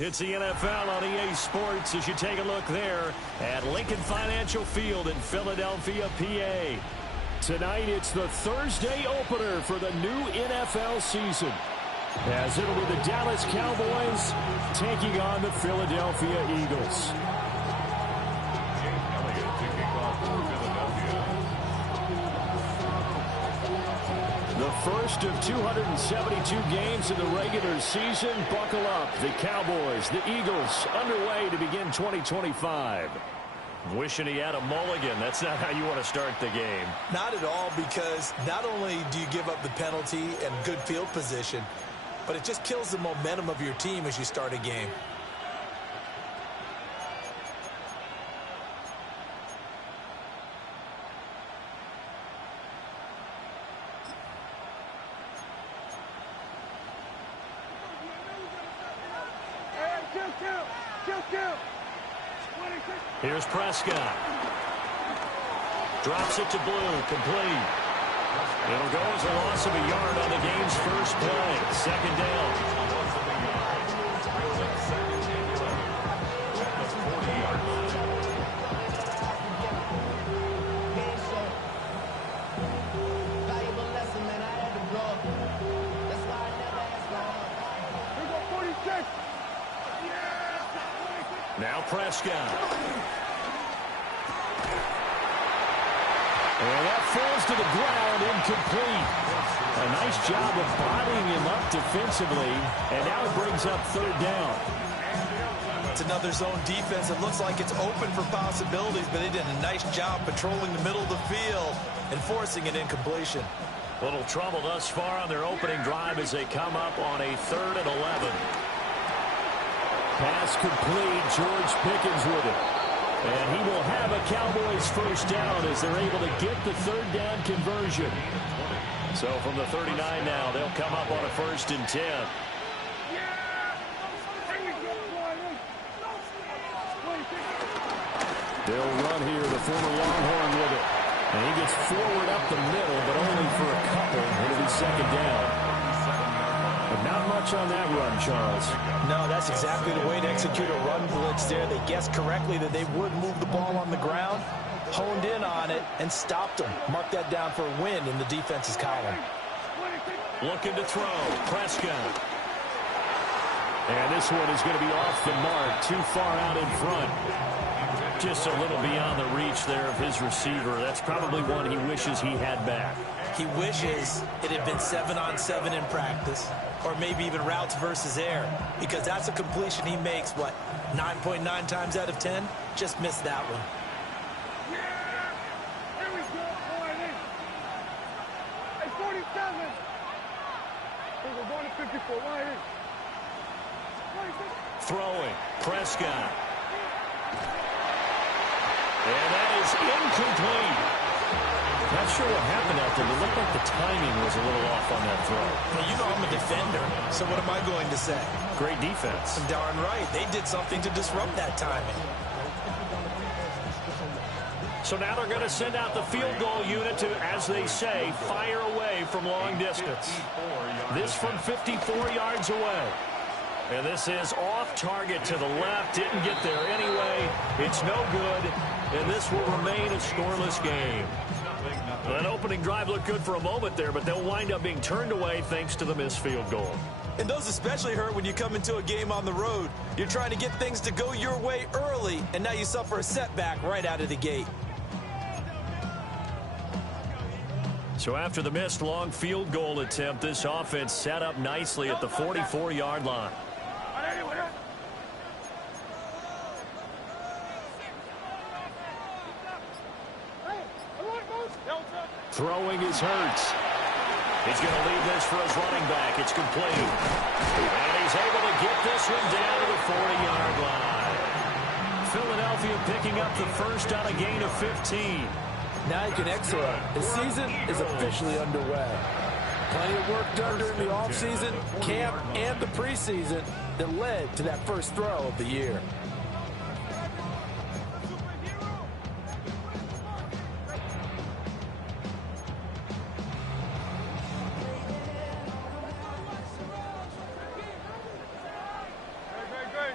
It's the NFL on EA Sports as you take a look there at Lincoln Financial Field in Philadelphia, PA. Tonight, it's the Thursday opener for the new NFL season, as it'll be the Dallas Cowboys taking on the Philadelphia Eagles. The first of 272 games in the regular season. Buckle up. The Cowboys, the Eagles, underway to begin 2025. Wishing he had a mulligan. That's not how you want to start the game. Not at all, because not only do you give up the penalty and good field position, but it just kills the momentum of your team as you start a game. Here's Prescott. Drops it to Blue. Complete. It'll go as a loss of a yard on the game's first play. Second down. Now Prescott. And that falls to the ground, incomplete. A nice job of bodying him up defensively, and now it brings up third down. It's another zone defense. It looks like it's open for possibilities, but they did a nice job patrolling the middle of the field and forcing an incompletion. Little trouble thus far on their opening drive as they come up on a 3rd and 11. Pass complete. George Pickens with it. And he will have a Cowboys first down as they're able to get the third down conversion. So from the 39 now, they'll come up on a 1st and 10. They'll run here, the former Longhorn with it. And he gets forward up the middle, but only for a couple. It'll be second down. But not much on that run, Charles. No, that's exactly the way to execute a run blitz there. They guessed correctly that they would move the ball on the ground, honed in on it, and stopped them. Mark that down for a win in the defense's column. Looking to throw. Prescott. And this one is going to be off the mark. Too far out in front. Just a little beyond the reach there of his receiver. That's probably one he wishes he had back. He wishes it had been 7-on-7 in practice, or maybe even routes versus air, because that's a completion he makes, 9.9 times out of 10? Just missed that one. Here we go, boy. Hey, 47. We're going to 54. Right here. Throwing. Prescott. And that is incomplete. Not sure what happened out there. It looked like the timing was a little off on that throw. Well, you know I'm a defender, so what am I going to say? Great defense. Darn right. They did something to disrupt that timing. So now they're going to send out the field goal unit to, as they say, fire away from long distance. This from 54 yards away. And this is off target to the left. Didn't get there anyway. It's no good. And this will remain a scoreless game. That opening drive looked good for a moment there, but they'll wind up being turned away thanks to the missed field goal. And those especially hurt when you come into a game on the road. You're trying to get things to go your way early, and now you suffer a setback right out of the gate. So after the missed long field goal attempt, this offense set up nicely at the 44-yard line. Throwing is Hurts. He's going to leave this for his running back. It's complete. And he's able to get this one down to the 40-yard line. Philadelphia picking up the first on a gain of 15. Now you can exhale. The season is officially underway. Plenty of work done during the offseason, camp, and the preseason that led to that first throw of the year. Great.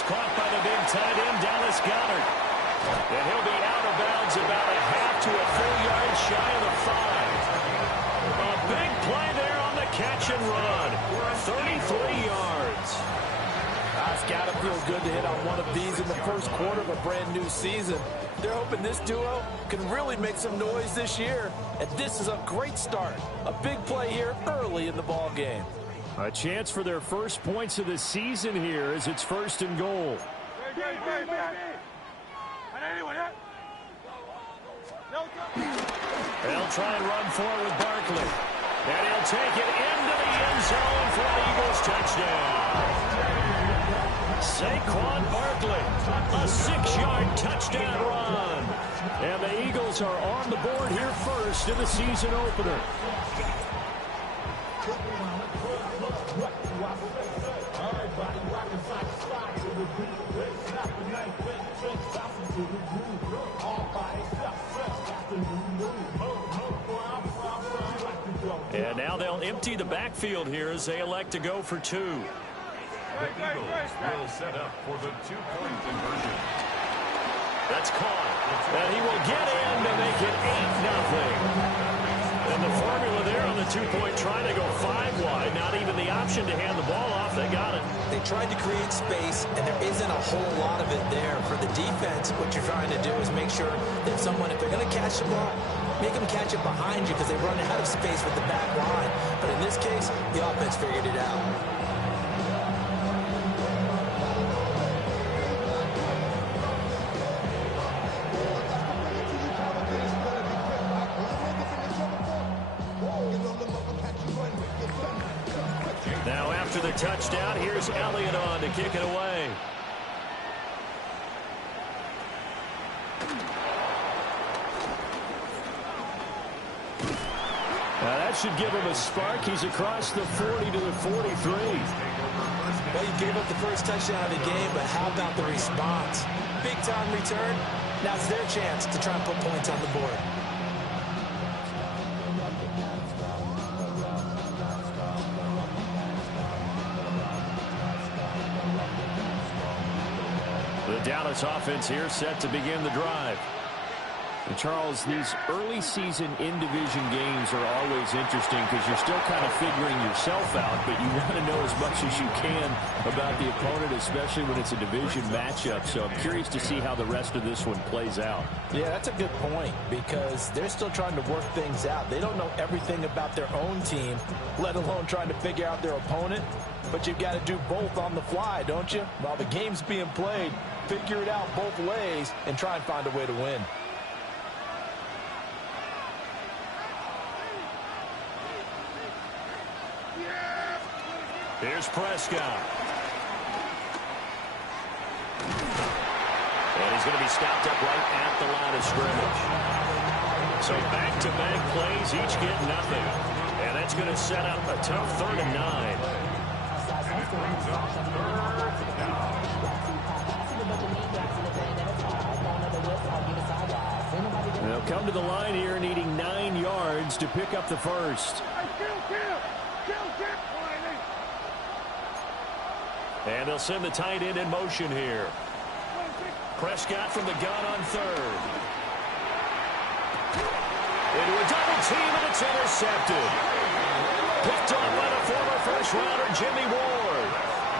It's caught by the big tight end, Dallas Goedert. And he'll be out of bounds about a half to a full yard shy of the 5. A big play there on the catch and run. 33 yards. It's got to feel good to hit on one of these in the first quarter of a brand new season. They're hoping this duo can really make some noise this year. And this is a great start. A big play here early in the ball game. A chance for their first points of the season here as it's 1st and goal. They'll try and run forward with Barkley. And he'll take it into the end zone for an Eagles touchdown. Saquon Barkley, a 6-yard touchdown run. And the Eagles are on the board here first in the season opener. And now they'll empty the backfield here as they elect to go for 2. The Eagles will set up for the 2-point conversion. That's caught. And he will get in to make it 8-0. And the formula there on the 2-point try to go 5 wide. Not even the option to hand the ball off. They got it. They tried to create space, and there isn't a whole lot of it there. For the defense, what you're trying to do is make sure that someone, if they're going to catch the ball, make them catch it behind you because they run out of space with the back line. But in this case, the offense figured it out. Now after the touchdown, here's Elliott on to kick it away. Now that should give him a spark. He's across the 40 to the 43. Well, you gave up the first touchdown of the game, but how about the response? Big-time return. Now it's their chance to try and put points on the board. The Dallas offense here set to begin the drive. And Charles, these early season in-division games are always interesting because you're still kind of figuring yourself out, but you want to know as much as you can about the opponent, especially when it's a division matchup. So I'm curious to see how the rest of this one plays out. Yeah, that's a good point because they're still trying to work things out. They don't know everything about their own team, let alone trying to figure out their opponent. But you've got to do both on the fly, don't you? While the game's being played, figure it out both ways and try and find a way to win. Here's Prescott. And he's going to be stopped up right at the line of scrimmage. So back-to-back plays, each get nothing. And that's going to set up a tough 3rd and 9. They'll come to the line here needing 9 yards to pick up the first. And they'll send the tight end in motion here. Prescott from the gun on 3rd. Into a double team, and it's intercepted. Picked off by the former first-rounder Jimmy Ward.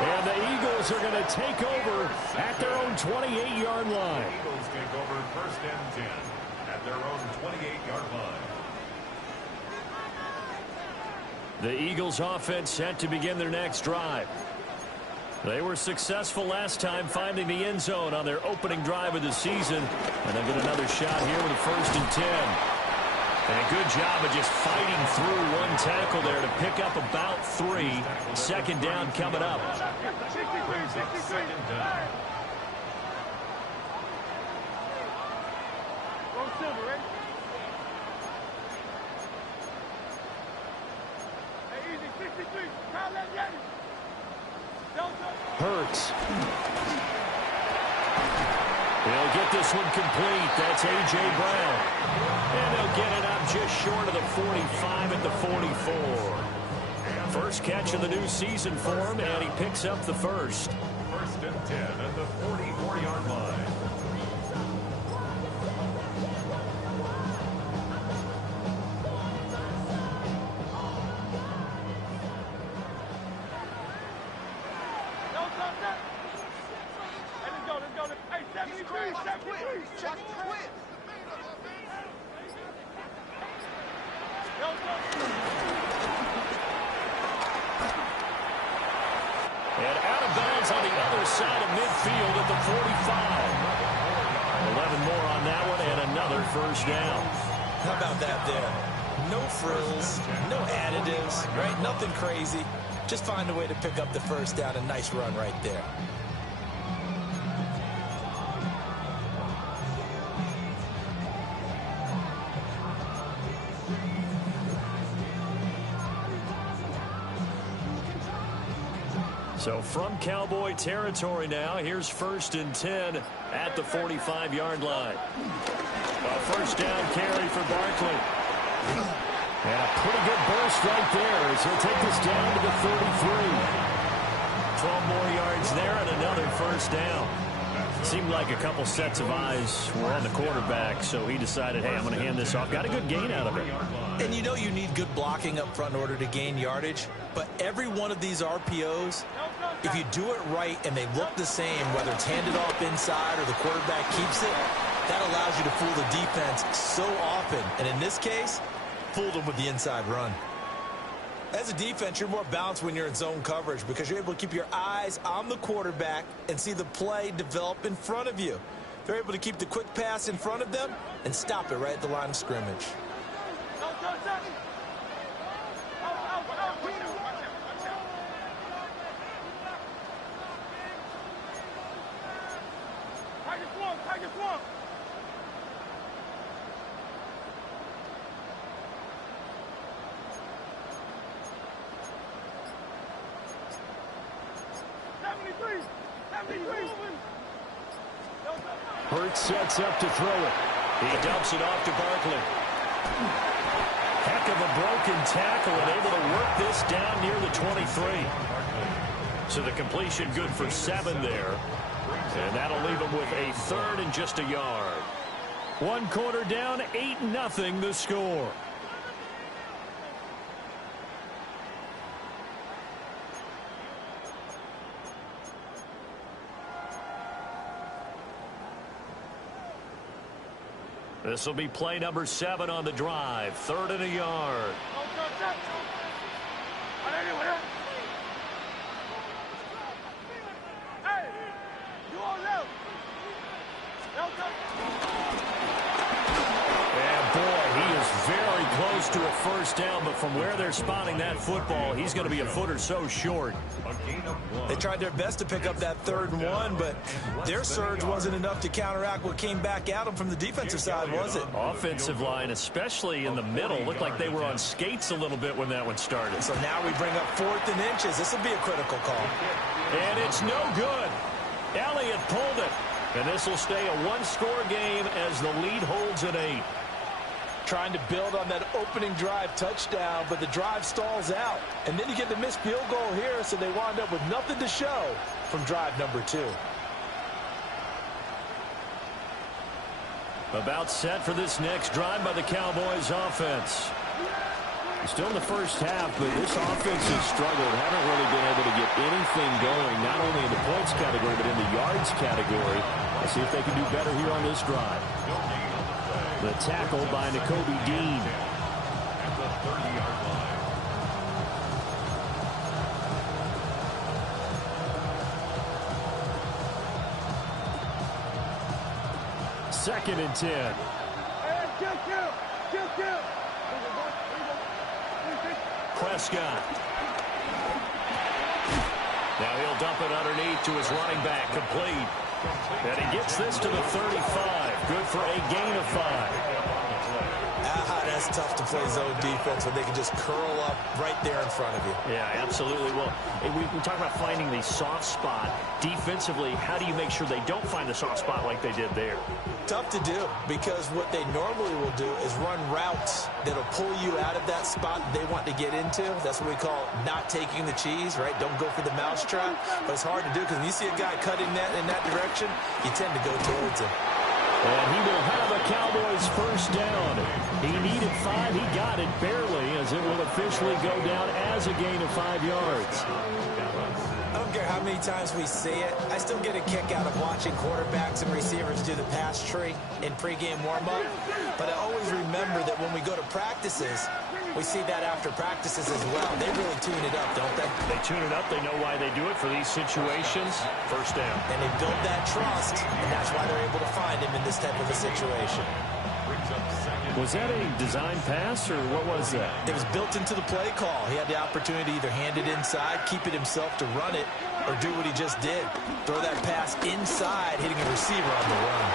And the Eagles are going to take over at their own 28-yard line. The Eagles take over 1st and 10 at their own 28-yard line. The Eagles offense set to begin their next drive. They were successful last time finding the end zone on their opening drive of the season. And they'll get another shot here with a 1st and 10. And a good job of just fighting through one tackle there to pick up about 3. 2nd down coming up. Brings up 2nd down. Hurts. He'll get this one complete. That's A.J. Brown. And he'll get it up just short of the 45 at the 44. First catch of the new season for him, and he picks up the first. 1st and 10 at And out of bounds on the other side of midfield at the 45. 11 more on that one and another first down. How about that there? No frills, no additives, right? Nothing crazy. Just find a way to pick up the first down. A nice run right there. So from Cowboy territory now, here's 1st and 10 at the 45-yard line. A first down carry for Barkley. And a pretty good burst right there as he'll take this down to the 33. 12 more yards there and another first down. Seemed like a couple sets of eyes were on the quarterback, so he decided, hey, I'm going to hand this off. Got a good gain out of it. And you know you need good blocking up front in order to gain yardage, but every one of these RPOs, if you do it right and they look the same, whether it's handed off inside or the quarterback keeps it, that allows you to fool the defense so often. And in this case, fooled them with the inside run. As a defense, you're more balanced when you're in zone coverage because you're able to keep your eyes on the quarterback and see the play develop in front of you. They're able to keep the quick pass in front of them and stop it right at the line of scrimmage. Hurts sets up to throw it. He dumps it off to Barkley. Heck of a broken tackle and able to work this down near the 23. So the completion good for 7 there. And that'll leave him with a 3rd and just a yard. 1 quarter down, 8-0 the score. This will be play number 7 on the drive. 3rd and a yard. And boy, he is very close to a first down, but from where they're spotting that football, he's going to be a foot or so short. They tried their best to pick up that 3rd and 1, but their surge wasn't enough to counteract what came back at them from the defensive side, was it? Offensive line, especially in the middle, looked like they were on skates a little bit when that one started. So now we bring up 4th and inches. This will be a critical call. And it's no good. Elliott pulled it. And this will stay a 1-score game as the lead holds at 8. Trying to build on that opening drive touchdown, but the drive stalls out. And then you get the missed field goal here, so they wind up with nothing to show from drive number 2. About set for this next drive by the Cowboys offense. Still in the first half, but this offense has struggled. Haven't really been able to get anything going, not only in the points category, but in the yards category. Let's see if they can do better here on this drive. The tackle by Nakobe Dean. At the 30-yard line. 2nd and 10. Prescott. Now he'll dump it underneath to his running back, complete. And he gets this to the 35. Good for a gain of 5. That's tough to play zone defense when they can just curl up right there in front of you. Yeah, absolutely. Well, we talk about finding the soft spot. Defensively, how do you make sure they don't find the soft spot like they did there? Tough to do because what they normally will do is run routes that'll pull you out of that spot they want to get into. That's what we call not taking the cheese, right? Don't go for the mousetrap. But it's hard to do because when you see a guy cutting that in that direction, you tend to go towards him. And he will have a Cowboys first down. He needed 5. He got it barely as it will officially go down as a gain of 5 yards. I don't care how many times we see it. I still get a kick out of watching quarterbacks and receivers do the pass tree in pregame warm-up. But I always remember that when we go to practices, we see that after practices as well. They really tune it up, don't they? They tune it up. They know why they do it for these situations. First down. And they build that trust, and that's why they're able to find him in this type of a situation. Was that a design pass, or what was that? It was built into the play call. He had the opportunity to either hand it inside, keep it himself to run it, or do what he just did. Throw that pass inside, hitting a receiver on the run.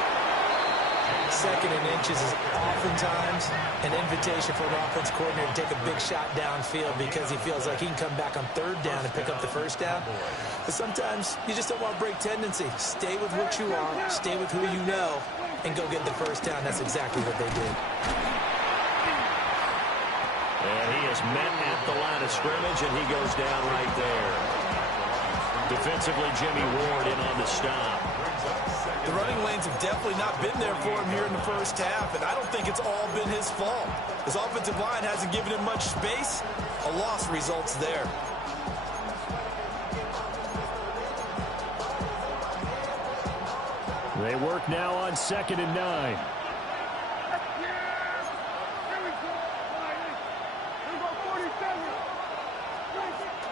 Second and inches is oftentimes an invitation for an offense coordinator to take a big shot downfield because he feels like he can come back on third down and pick up the first down. But sometimes you just don't want to break tendency. Stay with what you are, stay with who you know, and go get the first down. That's exactly what they did. And he is met at the line of scrimmage, and he goes down right there. Defensively, Jimmy Ward in on the stop. The running lanes have definitely not been there for him here in the first half, and I don't think it's all been his fault. His offensive line hasn't given him much space. A loss results there. They work now on 2nd and 9.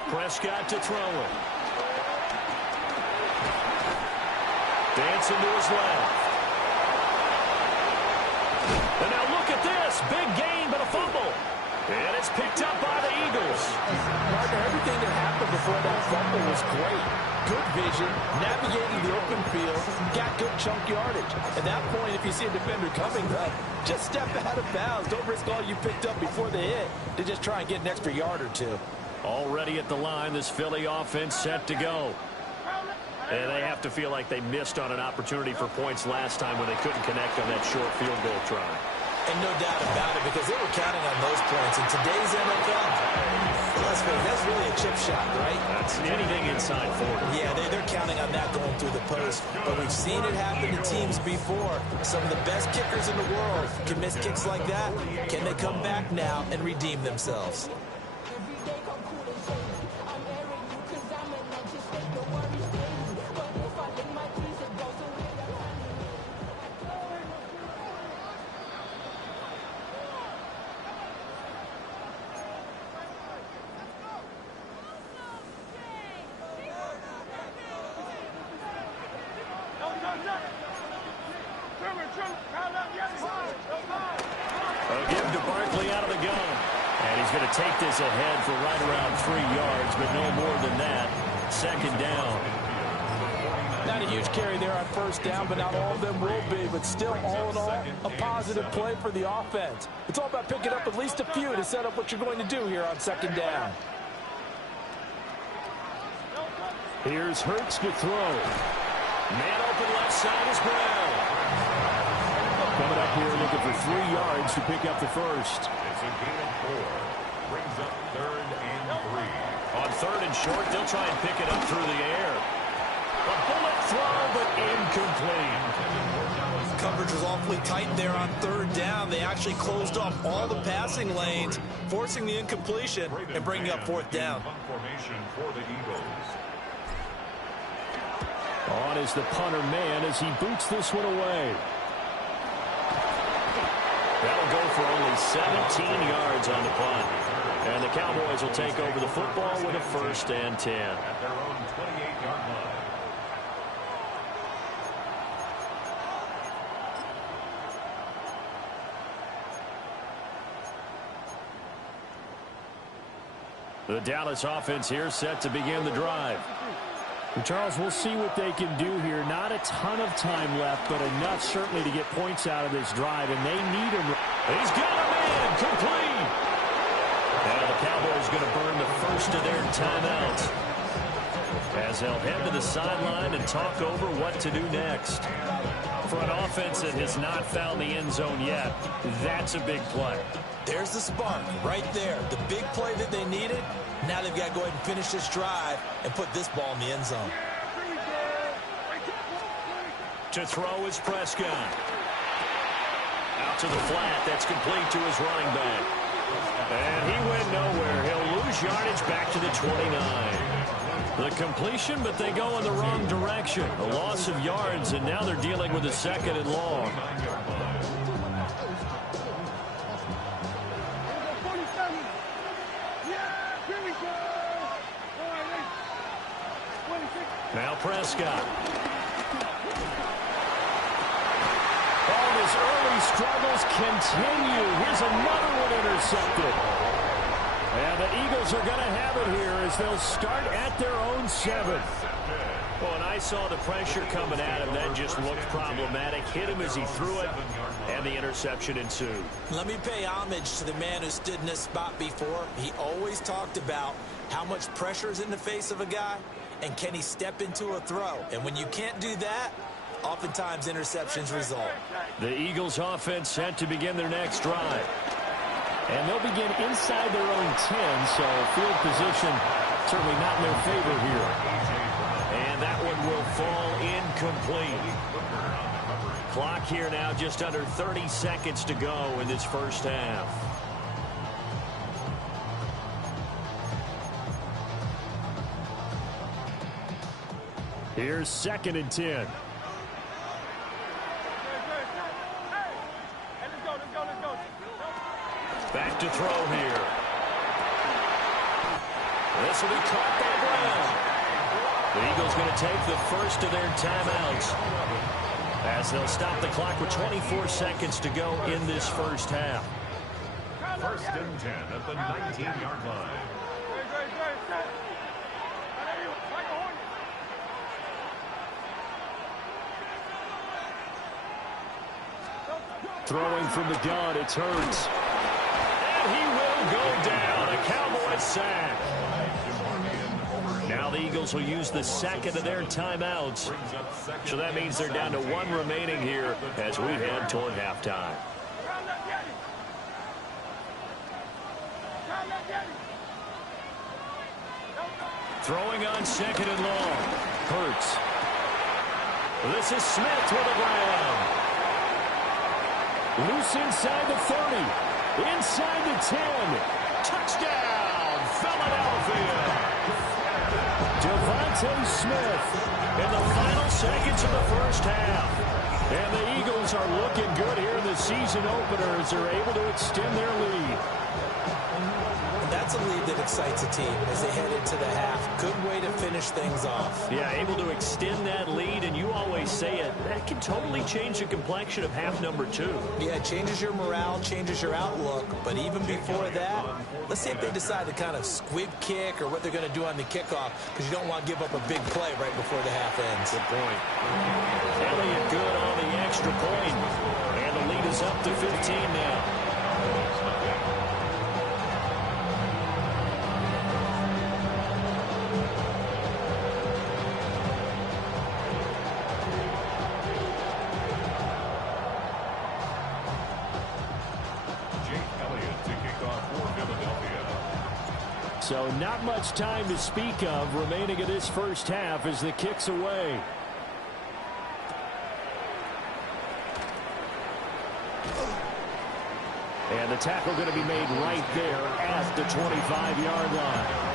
Prescott to throw it. Dancing to his left. And now look at this. Big gain, but a fumble. And it's picked up by the Eagles. Partner, everything that happened before that fumble was great. Good vision, navigating the open field, got good chunk yardage. At that point, if you see a defender coming, just step out of bounds. Don't risk all you picked up before the hit to just try and get an extra yard or two. Already at the line, this Philly offense set to go. And they have to feel like they missed on an opportunity for points last time when they couldn't connect on that short field goal try. And no doubt about it, because they were counting on those points. In today's NFL, let's face it, that's really a chip shot, right? That's anything inside 40. Yeah, they're counting on that going through the post. But we've seen it happen to teams before. Some of the best kickers in the world can miss kicks like that. Can they come back now and redeem themselves? Give to Barkley out of the gun. And he's going to take this ahead for right around 3 yards, but no more than that. 2nd down. Not a huge carry there on first down, but not all of them will be. But still, all in all, a positive play for the offense. It's all about picking up at least a few to set up what you're going to do here on 2nd down. Here's Hurts to throw. Man open left side is Brown. Coming up here looking for 3 yards to pick up the first. It's a gain of 4. Brings up 3rd and 3. On 3rd and short, they'll try and pick it up through the air. A bullet throw, but incomplete. Coverage was awfully tight there on 3rd down. They actually closed off all the passing lanes, forcing the incompletion and bringing up 4th down. Formation for the Eagles. On is the punter man as he boots this one away. That'll go for only 17 yards on the punt. And the Cowboys will take over the football with a 1st and 10. At their own 28-yard line. The Dallas offense here set to begin the drive. And Charles, we'll see what they can do here. Not a ton of time left, but enough certainly to get points out of this drive, and they need him. He's got him in, complete. And the Cowboys going to burn the first of their timeouts as they'll head to the sideline and talk over what to do next. For an offense that has not found the end zone yet, that's a big play. There's the spark right there. The big play that they needed. Now they've got to go ahead and finish this drive and put this ball in the end zone. To throw is Prescott. Out to the flat. That's complete to his running back. And he went nowhere. He'll lose yardage back to the 29. The completion, but they go in the wrong direction. A loss of yards, and now they're dealing with a 2nd and long. Now Prescott. All his early struggles continue. Here's another one intercepted. And the Eagles are going to have it here as they'll start at their own 7. Well, and I saw the pressure coming at him. That just looked problematic. Hit him as he threw it, and the interception ensued. Let me pay homage to the man who stood in this spot before. He always talked about how much pressure is in the face of a guy, and can he step into a throw. And when you can't do that, oftentimes interceptions result. The Eagles offense set to begin their next drive. And they'll begin inside their own 10, so field position certainly not in their favor here. And that one will fall incomplete. Clock here now just under 30 seconds to go in this first half. Here's 2nd and 10. Back to throw here. This will be caught by Brown. The Eagles going to take the first of their timeouts as they'll stop the clock with 24 seconds to go in this first half. 1st and 10 at the 19-yard line. Throwing from the gun, it's Hurts. And he will go down. A Cowboy sack. Now the Eagles will use the 2nd of their timeouts. So that means they're down to 1 remaining here as we head toward halftime. Throwing on 2nd and long. Hurts. This is Smith with a grab. Loose inside the 30. Inside the 10. Touchdown, Philadelphia. Devontae Smith in the final seconds of the first half. And the Eagles are looking good here in the season opener as they're able to extend their lead. That's a lead that excites a team as they head into the half. Good way to finish things off. Yeah, able to extend that lead, and you always say it, that can totally change the complexion of half number 2. Yeah, it changes your morale, changes your outlook, but even before that, let's see if they decide to kind of squib kick or what they're going to do on the kickoff, because you don't want to give up a big play right before the half ends. Good point. Elliott good on the extra point, and the lead is up to 15 now. So not much time to speak of remaining in this first half as the kick's away. And the tackle going to be made right there at the 25-yard line.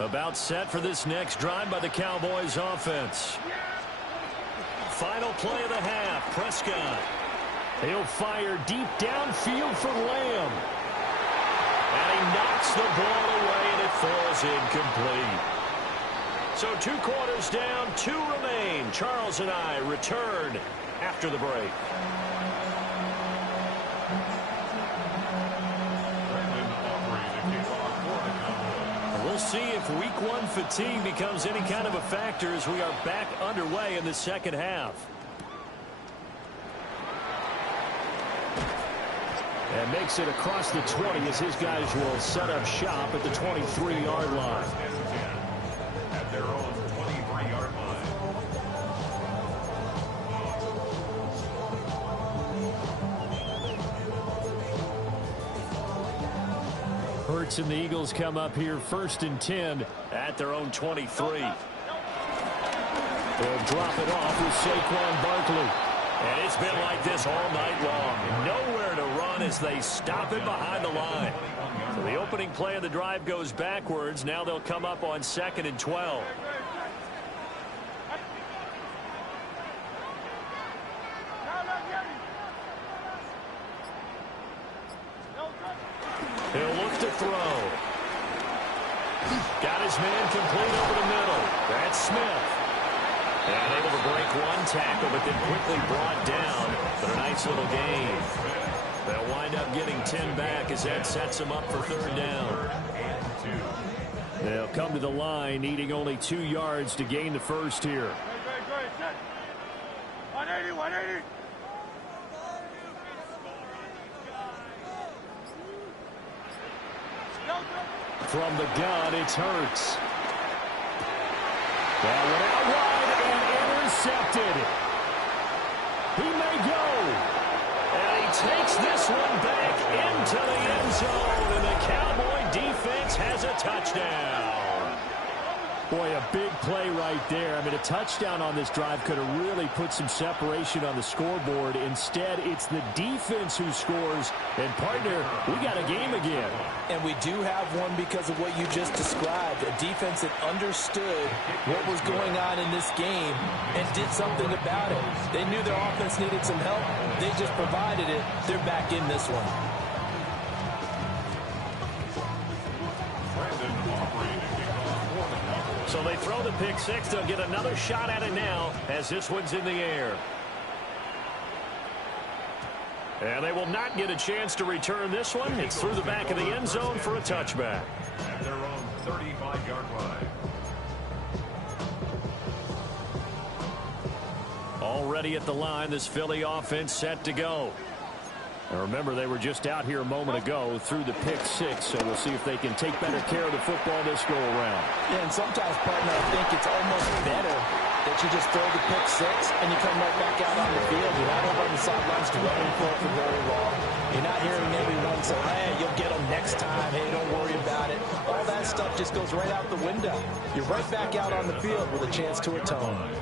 About set for this next drive by the Cowboys offense. Final play of the half. Prescott. He'll fire deep downfield for Lamb. And he knocks the ball away, and it falls incomplete. So 2 quarters down, 2 remain. Charles and I return after the break. We'll see if week 1 fatigue becomes any kind of a factor as we are back underway in the second half. And makes it across the 20 as his guys will set up shop at the 23-yard line. At their own 23-yard line. Hurts and the Eagles come up here 1st and 10 at their own 23. They'll drop it off with Saquon Barkley. And it's been like this all night long. Nowhere to run as they stop it behind the line. So the opening play of the drive goes backwards. Now they'll come up on 2nd and 12. He'll look to throw. Got his man complete over the middle. That's Smith. And able to break one tackle, but then quickly brought down. But a nice little gain. They'll wind up getting 10 back as that sets them up for 3rd down. They'll come to the line, needing only 2 yards to gain the first here. 180, 180. From the gun, it's Hurts. That went out wide and intercepted. He may go. And he takes this one back into the end zone. And the Cowboy defense has a touchdown. Boy, a big play right there. I mean, a touchdown on this drive could have really put some separation on the scoreboard. Instead, it's the defense who scores. And, partner, we got a game again. And we do have one because of what you just described. A defense that understood what was going on in this game and did something about it. They knew their offense needed some help. They just provided it. They're back in this one. So they throw the pick six. They'll get another shot at it now as this one's in the air. And they will not get a chance to return this one. It's through the back of the end zone for a touchback. At their own 35-yard line. Already at the line, this Philly offense set to go. And remember, they were just out here a moment ago through the pick six, so we'll see if they can take better care of the football this go-around. Yeah, and sometimes, partner, I think it's almost better that you just throw the pick six and you come right back out on the field. You're not over on the sidelines dwelling for very long. You're not hearing everyone say, hey, you'll get them next time. Hey, don't worry about it. All that stuff just goes right out the window. You're right back out on the field with a chance to atone.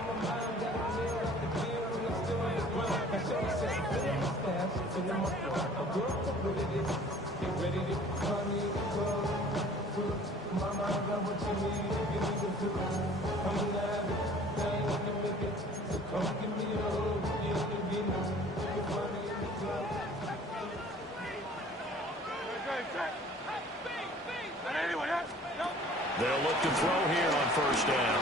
They'll look to throw here on 1st down.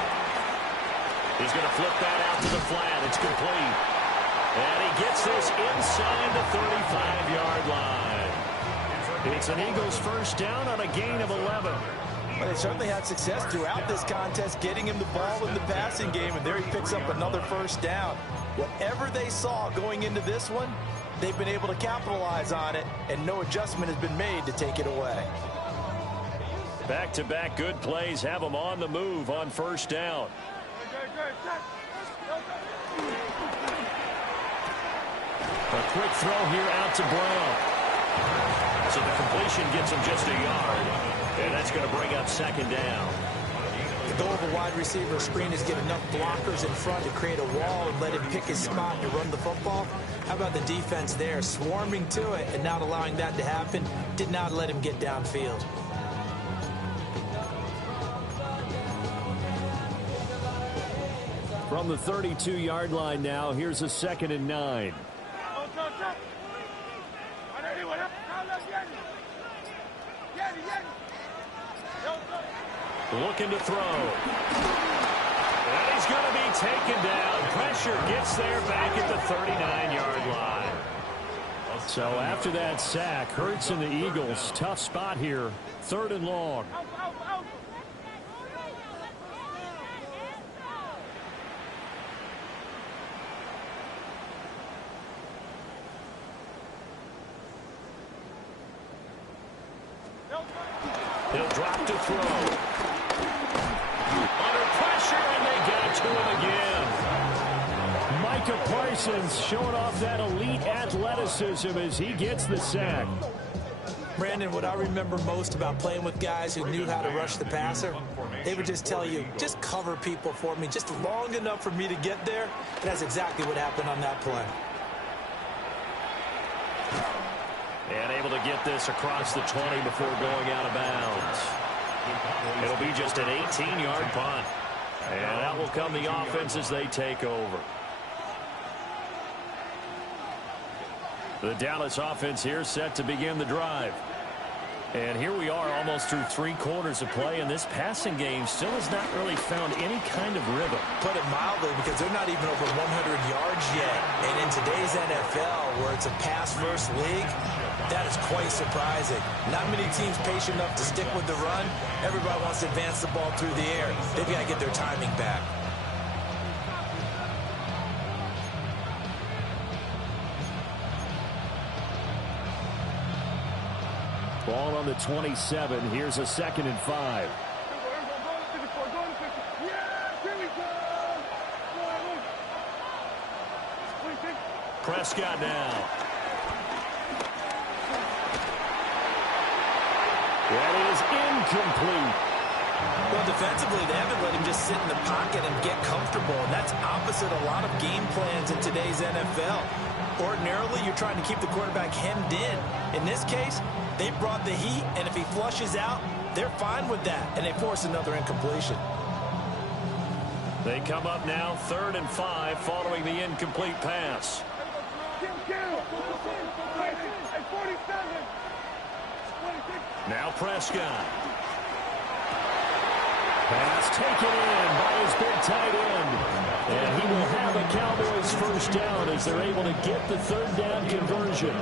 He's going to flip that out to the flat. It's complete. And he gets this inside the 35-yard line. It's an Eagles 1st down on a gain of 11. Well, they certainly had success throughout this contest getting him the ball in the passing game, and there he picks up another 1st down. Whatever they saw going into this one, they've been able to capitalize on it, and no adjustment has been made to take it away. Back-to-back good plays have them on the move on 1st down. A quick throw here out to Brown. So the completion gets him just a yard. And that's going to bring up 2nd down. The goal of a wide receiver screen is get enough blockers in front to create a wall and let him pick his spot to run the football. How about the defense there, swarming to it and not allowing that to happen? Did not let him get downfield. From the 32-yard line now, here's a 2nd and 9. Looking to throw. And he's going to be taken down. Pressure gets there back at the 39-yard line. So after that sack, Hurts and the Eagles, tough spot here. 3rd and long. He'll drop to throw. Under pressure, and they got to him again. Micah Parsons showing off that elite athleticism as he gets the sack. Brandon, what I remember most about playing with guys who knew how to rush the passer, they would just tell you, just cover people for me, just long enough for me to get there. And that's exactly what happened on that play. And able to get this across the 20 before going out of bounds. It'll be just an 18-yard punt. And that will come the offense as they take over. The Dallas offense here set to begin the drive. And here we are almost through 3 quarters of play, and this passing game still has not really found any kind of rhythm. Put it mildly, because they're not even over 100 yards yet. And in today's NFL, where it's a pass-first league, that is quite surprising. Not many teams patient enough to stick with the run. Everybody wants to advance the ball through the air. They've got to get their timing back. Ball on the 27. Here's a 2nd and 5. Prescott now. That is incomplete. Well, defensively, they haven't let him just sit in the pocket and get comfortable, and that's opposite a lot of game plans in today's NFL. Ordinarily, you're trying to keep the quarterback hemmed in. In this case, they brought the heat, and if he flushes out, they're fine with that, and they force another incompletion. They come up now 3rd and 5 following the incomplete pass. Now Prescott. Pass taken in by his big tight end. And he will have a Cowboys first down as they're able to get the 3rd down conversion.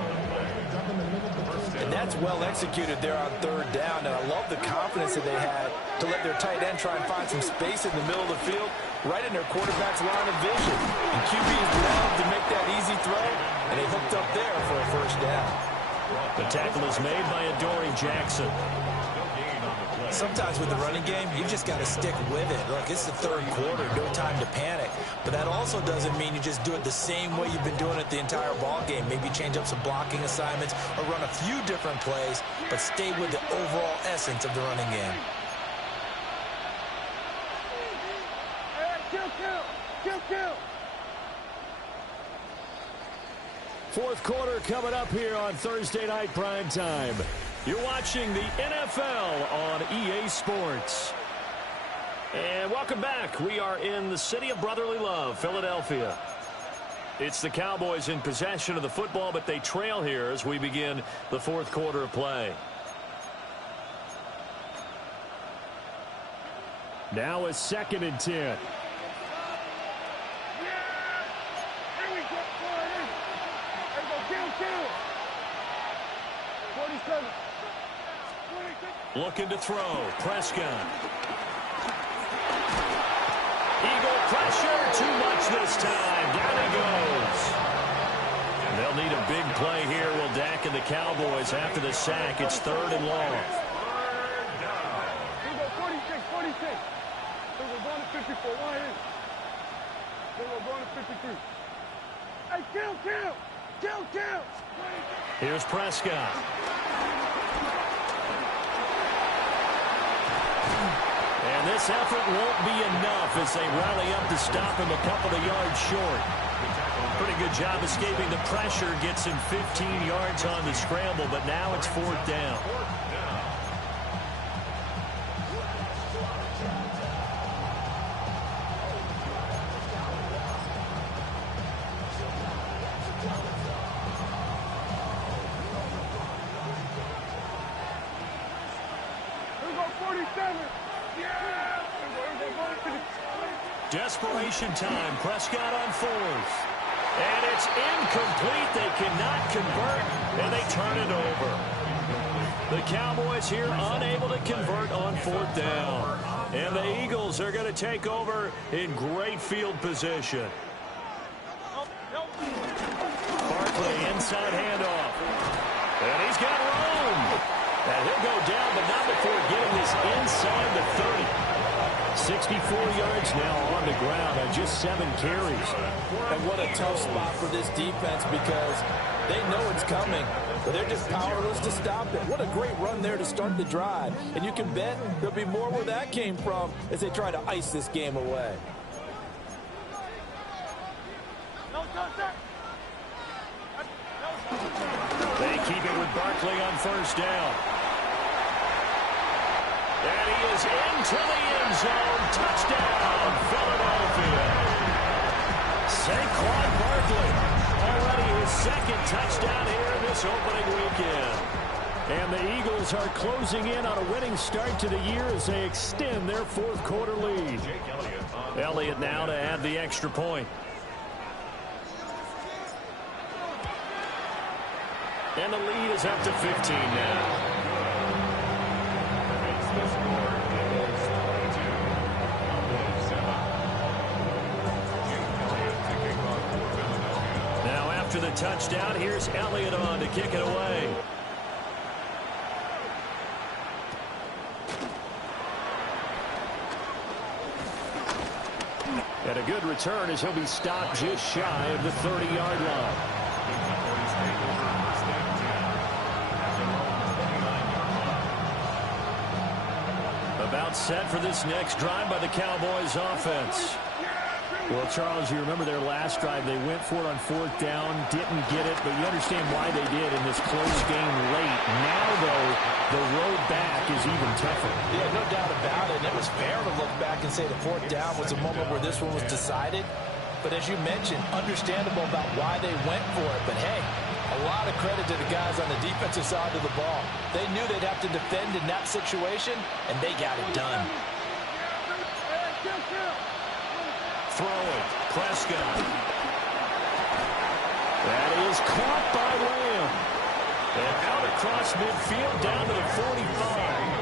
And that's well executed there on 3rd down. And I love the confidence that they had to let their tight end try and find some space in the middle of the field, right in their quarterback's line of vision. And QBs love to make that easy throw, and they hooked up there for a first down. The tackle is made by Adoree Jackson. Sometimes with the running game, you just got to stick with it. Look, it's the 3rd quarter, no time to panic. But that also doesn't mean you just do it the same way you've been doing it the entire ball game. Maybe change up some blocking assignments or run a few different plays, but stay with the overall essence of the running game. Kill. 4th quarter coming up here on Thursday Night Prime Time. You're watching the NFL on EA Sports. And welcome back. We are in the city of brotherly love, Philadelphia. It's the Cowboys in possession of the football, but they trail here as we begin the 4th quarter of play. Now a 2nd and 10. Looking to throw. Prescott. Eagle pressure. Too much this time. Down he goes. They'll need a big play here, will Dak and the Cowboys after the sack. It's 3rd and long. Here we go, 46. Here we're going to 54. Why is? Here we're going to 53. Hey, kill. Here's Prescott. And this effort won't be enough as they rally up to stop him a couple of yards short. Pretty good job escaping the pressure. Gets him 15 yards on the scramble, but now it's 4th down. Desperation time. Prescott on 4th. And it's incomplete. They cannot convert, and they turn it over. The Cowboys here unable to convert on 4th down. And the Eagles are going to take over in great field position. Barkley inside handoff. And he's got room. And he'll go down, but not before getting this inside the 30. 64 yards now on the ground on just 7 carries. And what a tough spot for this defense because they know it's coming, but they're just powerless to stop it. What a great run there to start the drive. And you can bet there'll be more where that came from as they try to ice this game away. They keep it with Barkley on first down. And he is into the end zone. Touchdown, Philadelphia. Saquon Barkley, already his second touchdown here this opening weekend. And the Eagles are closing in on a winning start to the year as they extend their fourth quarter lead. Elliott now to add the extra point. And the lead is up to 15 now. Now after the touchdown, here's Elliott on to kick it away. And a good return as he'll be stopped just shy of the 30-yard line. About set for this next drive by the Cowboys offense. Well, Charles, you remember their last drive. They went for it on fourth down, didn't get it, but you understand why they did in this close game late. Now, though, the road back is even tougher. Yeah, no doubt about it. And it was fair to look back and say the fourth down was a moment where this one was decided. But as you mentioned, understandable about why they went for it. But, hey, a lot of credit to the guys on the defensive side of the ball. They knew they'd have to defend in that situation, and they got it done. Throwing, Prescott. That is caught by Lamb. And out across midfield down to the 45.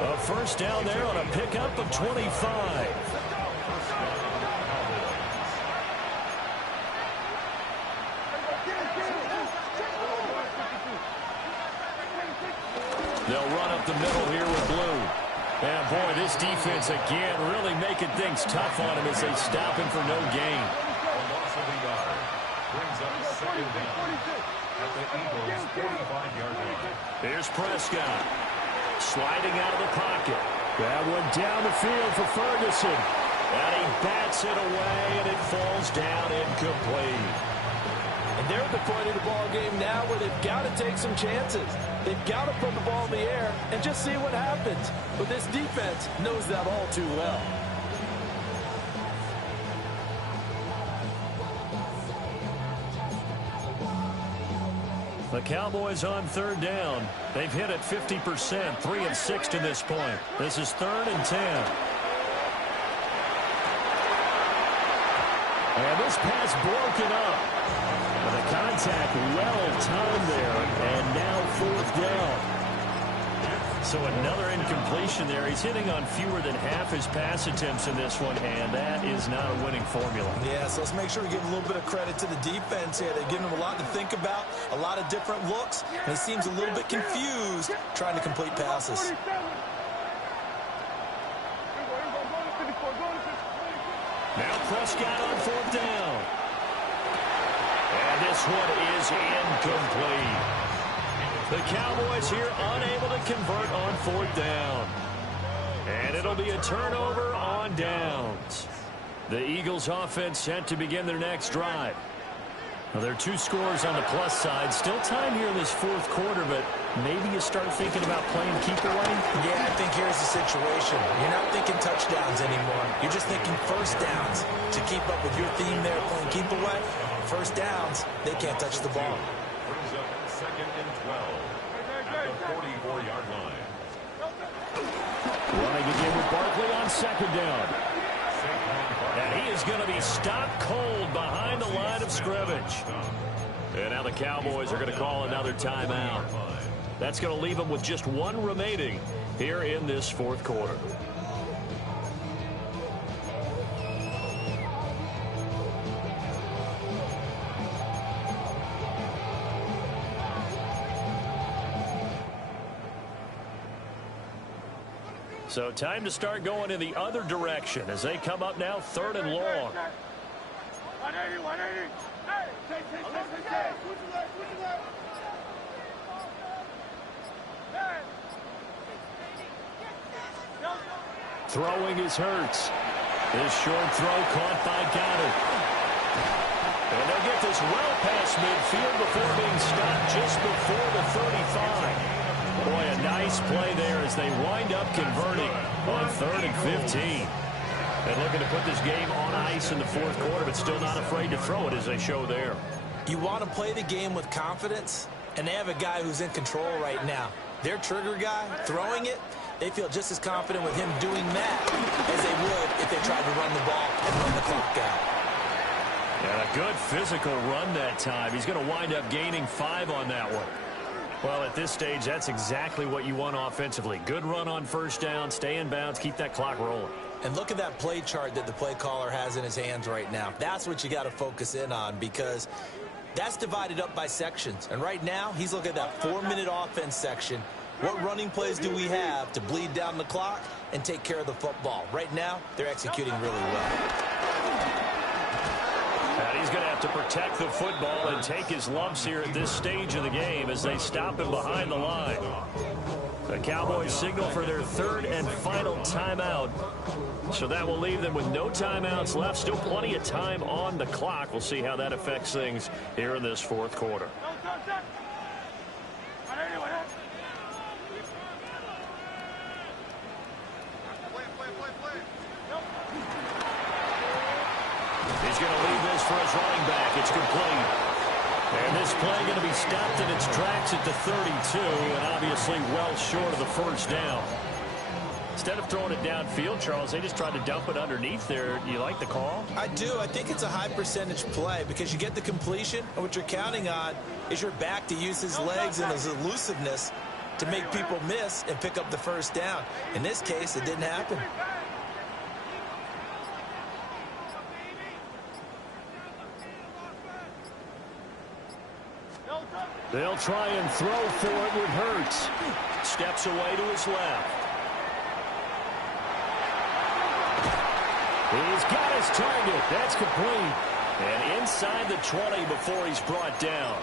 A first down there on a pickup of 25. They'll run up the middle here with Blue. And, boy, this defense, again, really making things tough on him as they stop him for no gain. Loss of the yard brings up second down at the Eagles' 45-yard line. Here's Prescott. Sliding out of the pocket. That one down the field for Ferguson. And he bats it away, and it falls down incomplete. And they're at the point of the ball game now where they've got to take some chances. They've got to put the ball in the air and just see what happens. But this defense knows that all too well. The Cowboys on third down. They've hit it 50%, 3 of 6 to this point. This is 3rd and 10. And this pass broken up. The contact well timed there, and now 4th down. So another incompletion there. He's hitting on fewer than half his pass attempts in this one, and that is not a winning formula. Yeah, so let's make sure we give a little bit of credit to the defense here. They're giving him a lot to think about, a lot of different looks, and he seems a little bit confused trying to complete passes. Now Prescott on 4th down. And this one is incomplete. The Cowboys here unable to convert on 4th down. And it'll be a turnover on downs. The Eagles offense set to begin their next drive. Now, there are 2 scores on the plus side. Still time here in this 4th quarter, but maybe you start thinking about playing keep away? Yeah, I think here's the situation. You're not thinking touchdowns anymore. You're just thinking first downs. To keep up with your theme there, playing keep away, first downs, they can't touch the ball. Brings up 2nd and 12 at the 44-yard line. Running again with Barkley on 2nd down. And he is going to be stopped cold behind the line of scrimmage. And now the Cowboys are going to call another timeout. That's going to leave them with just 1 remaining here in this 4th quarter. So time to start going in the other direction as they come up now 3rd and long. 180, 180. Hey, take. Switch your leg. Hey. Throwing is Hurts. This short throw caught by Goddard. And they'll get this well past midfield before being stopped just before the 35. Boy, a nice play there as they wind up converting on 3rd and 15. And looking to put this game on ice in the 4th quarter, but still not afraid to throw it as they show there. You want to play the game with confidence, and they have a guy who's in control right now. Their trigger guy throwing it, they feel just as confident with him doing that as they would if they tried to run the ball and run the clock out. And a good physical run that time. He's going to wind up gaining 5 on that one. Well, at this stage, that's exactly what you want offensively. Good run on 1st down, stay in bounds, keep that clock rolling. And look at that play chart that the play caller has in his hands right now. That's what you got to focus in on because that's divided up by sections. And right now, he's looking at that 4-minute offense section. What running plays do we have to bleed down the clock and take care of the football? Right now, they're executing really well. And he's going to have to protect the football and take his lumps here at this stage of the game as they stop him behind the line. The Cowboys signal for their 3rd and final timeout. So that will leave them with no timeouts left. Still plenty of time on the clock. We'll see how that affects things here in this 4th quarter. He's going to leave this for his running back. It's complete. And this play going to be stopped in its tracks at the 32, and obviously well short of the 1st down. Instead of throwing it downfield, Charles, they just tried to dump it underneath there. Do you like the call? I do. I think it's a high percentage play because you get the completion, and what you're counting on is your back to use his legs and his elusiveness to make people miss and pick up the 1st down. In this case, it didn't happen. They'll try and throw for it with Hurts. Steps away to his left. He's got his target. That's complete. And inside the 20 before he's brought down.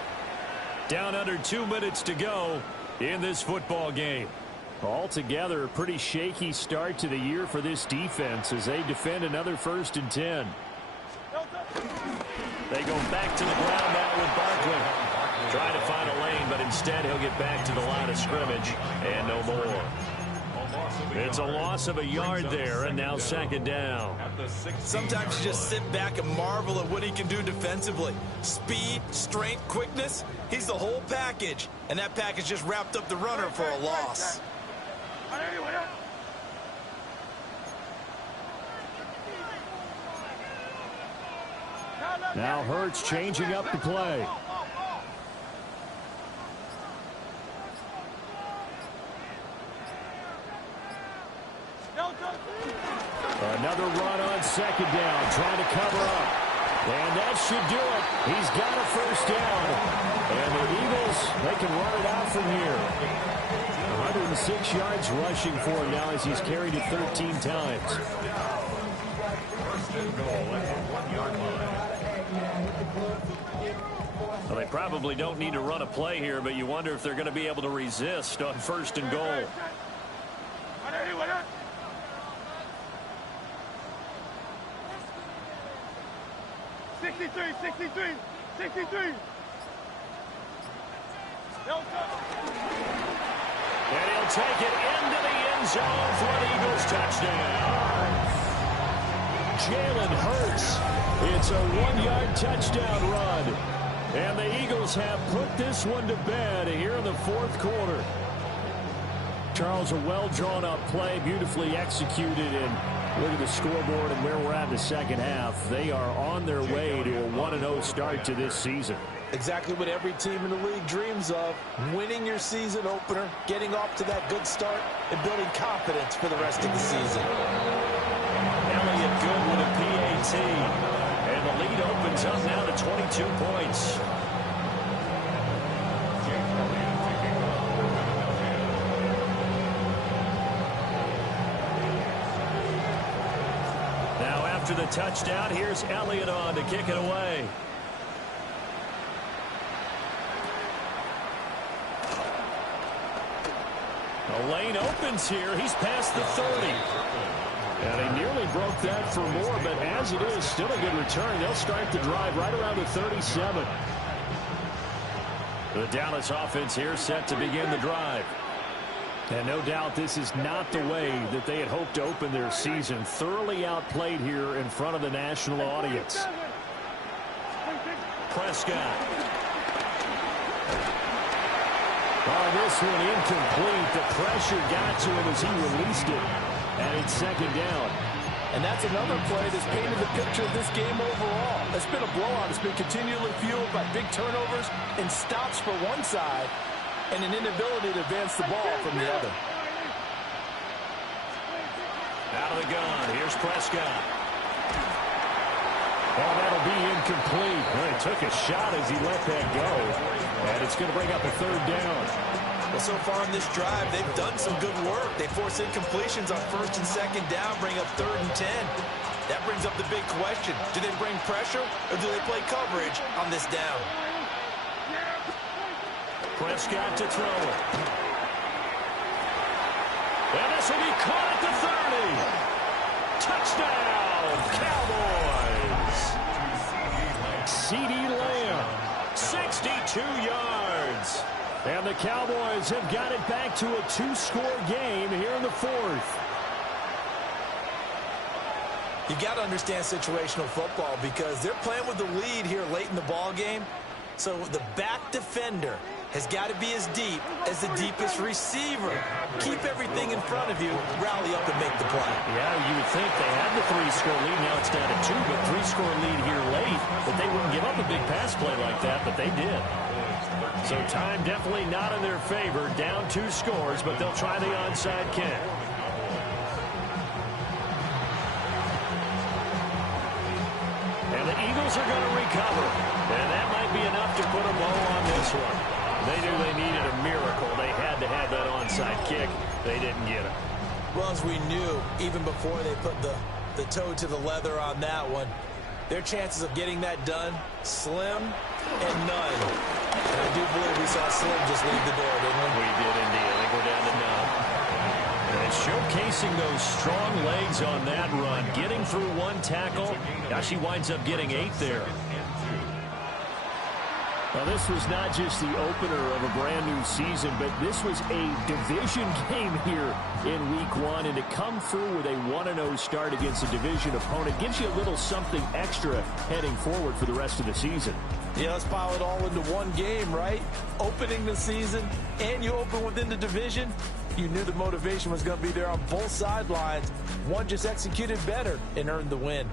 Down under 2 minutes to go in this football game. Altogether, a pretty shaky start to the year for this defense as they defend another 1st and 10. They go back to the ground now with Barkley. Trying to find a lane, but instead he'll get back to the line of scrimmage and no more. It's a loss of a yard there, and now 2nd down. Sometimes you just sit back and marvel at what he can do defensively. Speed, strength, quickness, he's the whole package. And that package just wrapped up the runner for a loss. Now Hurts changing up the play. Another run on 2nd down, trying to cover up. And that should do it. He's got a 1st down. And the Eagles, they can run it out from here. 106 yards rushing for him now as he's carried it 13 times. Well, they probably don't need to run a play here, but you wonder if they're going to be able to resist on 1st and goal. 63. And he'll take it into the end zone for an Eagles touchdown. Jalen Hurts. It's a 1-yard touchdown run. And the Eagles have put this one to bed here in the 4th quarter. Charles, a well-drawn-up play, beautifully executed, and look at the scoreboard and where we're at in the 2nd half. They are on their way to a 1-0 start to this season. Exactly what every team in the league dreams of. Winning your season opener, getting off to that good start, and building confidence for the rest of the season. Elliott good with a PAT. And the lead opens up now to 22 points. after the touchdown. Here's Elliott on to kick it away. The lane opens here. He's past the 30. And he nearly broke that for more, but as it is, still a good return. They'll start the drive right around the 37. The Dallas offense here set to begin the drive. And no doubt this is not the way that they had hoped to open their season. Thoroughly outplayed here in front of the national audience. Prescott. Oh, this one incomplete. The pressure got to him as he released it. And it's second down. And that's another play that's painted the picture of this game overall. It's been a blowout. It's been continually fueled by big turnovers and stops for one side and an inability to advance the ball from the other. Out of the gun. Here's Prescott. Oh, that'll be incomplete. Well, he took a shot as he let that go. And it's going to bring up a third down. Well, so far in this drive, they've done some good work. They force incompletions on first and second down, bring up 3rd and 10. That brings up the big question. Do they bring pressure or do they play coverage on this down? Prescott to throw it. And this will be caught at the 30. Touchdown, Cowboys. CeeDee Lamb, 62 yards. And the Cowboys have got it back to a 2-score game here in the 4th. You got to understand situational football because they're playing with the lead here late in the ball game. So the back defender has got to be as deep as the deepest receiver. Keep everything in front of you, rally up and make the play. Yeah, you would think they had the 3-score lead. Now it's down to 2, but 3-score lead here late. But they wouldn't give up a big pass play like that, but they did. So time definitely not in their favor. Down 2 scores, but they'll try the onside kick. And the Eagles are going to recover. And that might be enough to put a bow on this one. They knew they needed a miracle. They had to have that onside kick. They didn't get it. Well, as we knew, even before they put the toe to the leather on that one, their chances of getting that done, slim and none. And I do believe we saw Slim just leave the door, didn't we? We did indeed. I think we're down to none. And showcasing those strong legs on that run, getting through 1 tackle. Now she winds up getting 8 there. Well, this was not just the opener of a brand new season, but this was a division game here in week 1. And to come through with a 1-0 start against a division opponent gives you a little something extra heading forward for the rest of the season. Yeah, let's pile it all into one game, right? Opening the season, and you open within the division. You knew the motivation was going to be there on both sidelines. One just executed better and earned the win.